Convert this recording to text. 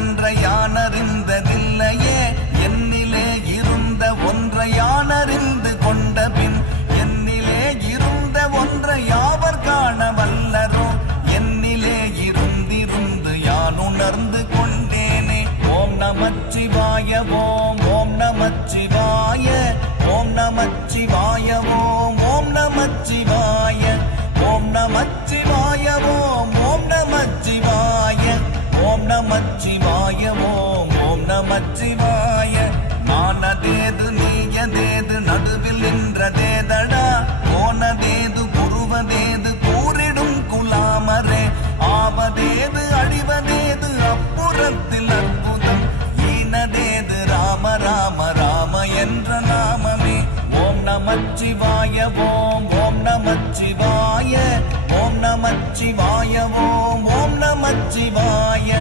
ஒன்றை யானறிந்ததில்லையே என்னிலே இருந்த ஒன்றை யானறிந்து கொண்ட பின் என்னிலே இருந்த ஒன்றை யாவர் காண வல்லரோ என்னிலே இருந்திருந்து யான் உணர்ந்து கொண்டேனே. ஓம் நமச்சிவாய ஓம் ஓம் நமச்சிவாய ஓம் நமச்சிவாய ஓம் ஓம் நமச்சிவாய ஓம் நமச்சிவாய ஓம் ஓம் நமச்சிவாய ஓம் நமச்சிவாய ஓம் ஓம் நமச்சிவாய. நானதேது நீயதேது நடுவில் நின்றதேதடா போனதேது புருவதேது கூறிடும் குலாமரே ஆவதேது அழிவதேது அப்புறத்தில் அற்புதம் ஈனதேது ராம ராம ராம என்ற நாமமே. ஓம் நமச்சிவாய ஓம் ஓம் நமச்சிவாய ஓம் நமச்சிவாய ஓம் ஓம் நமச்சிவாய